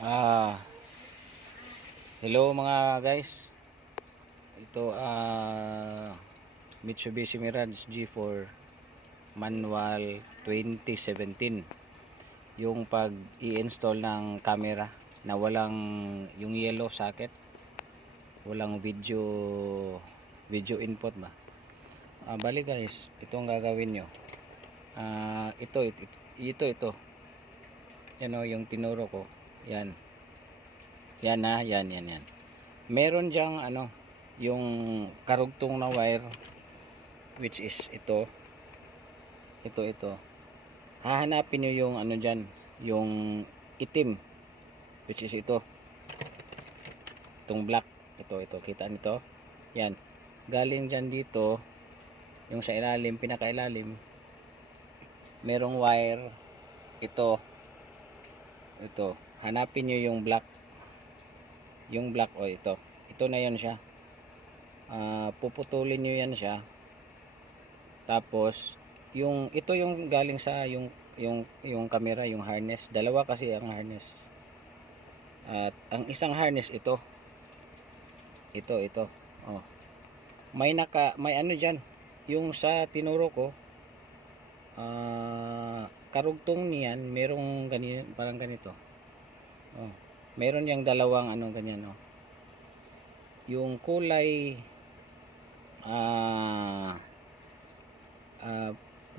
Ah, Hello mga guys. Ito Mitsubishi Mirage G4 manual 2017. Yung pag i-install ng camera na walang yung yellow socket, walang video input ba. Bali guys, ito ang gagawin nyo. Ito. Yan o, yung tinuro ko. Yan. Yan. Meron diyang yung karugtong na wire, which is ito. Hahanapin niyo yung diyan, yung itim, which is itong black. Ito, kita nito. Yan. Galing diyan dito, yung sa ilalim, pinakailalim. Merong wire ito. Hanapin niyo yung black. Yung black ito na yan siya. Puputulin nyo yan siya, tapos ito yung galing sa yung camera, yung harness. Dalawa kasi ang harness, at ang isang harness ito. May diyan, yung sa tinuro ko, karugtong niyan, merong ganyan, parang ganito. Meron yang dalawang ganyan. Yung kulay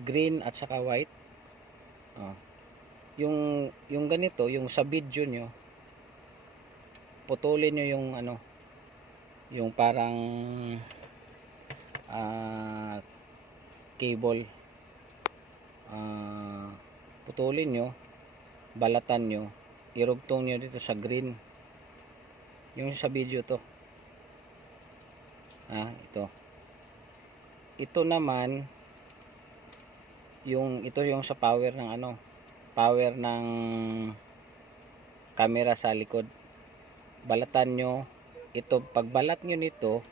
green at saka white. Yung ganito, yung sa video nyo, putulin nyo yung yung parang cable. Putulin nyo, balatan nyo, irugtong nyo dito sa green. Yung sa video to, ito naman yung sa power ng power ng camera sa likod. Balatan nyo ito. Pagbalat nyo nito,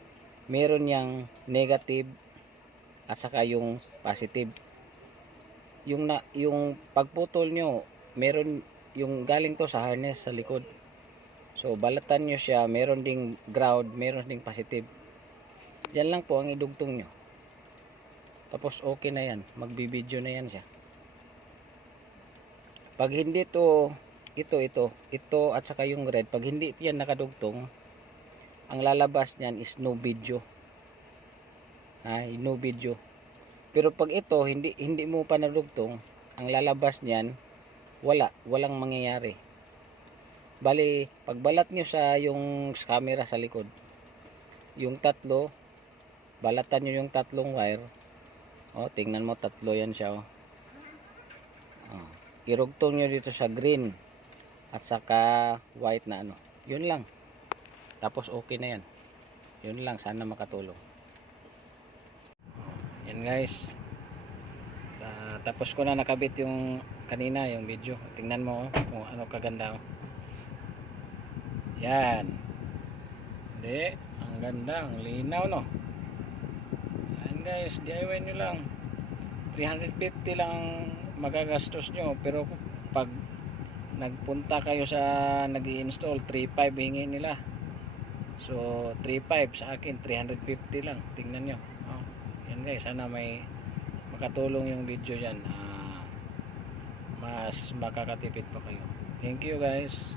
meron yang negative at saka yung positive. Yung pagputol nyo, meron yung galing to sa harness sa likod. So balatan nyo siya, meron ding ground, meron ding positive. Yan lang po ang idugtong nyo. Tapos okay na yan, magbibideo na yan siya. Pag hindi to, ito at saka yung red, pag hindi yan nakadugtong, ang lalabas niyan is no video. No video. Pero pag ito hindi mo pa nadugtong, ang lalabas niyan walang mangyayari. Bali, pagbalat nyo sa yung camera sa likod, yung tatlo, balatan nyo yung tatlong wire. Tingnan mo, tatlo yan siya. Irugtong nyo dito sa green at saka white na yun lang. Tapos okay na yan. Yun lang, sana makatulong. Yan guys. Tapos ko na nakabit yung kanina, yung video. Tingnan mo kung ano kaganda. Yan. Hindi, ang ganda, ang linaw Yan guys, DIY nyo lang. 350 lang magagastos nyo, pero pag nagpunta kayo sa nag-i-install, 3.5 hingi nila. So 3.5 sa akin, 350 lang. Tingnan nyo. Yan guys, sana may makatulong yung video yan. Mas makakatipid pa kayo. Thank you guys.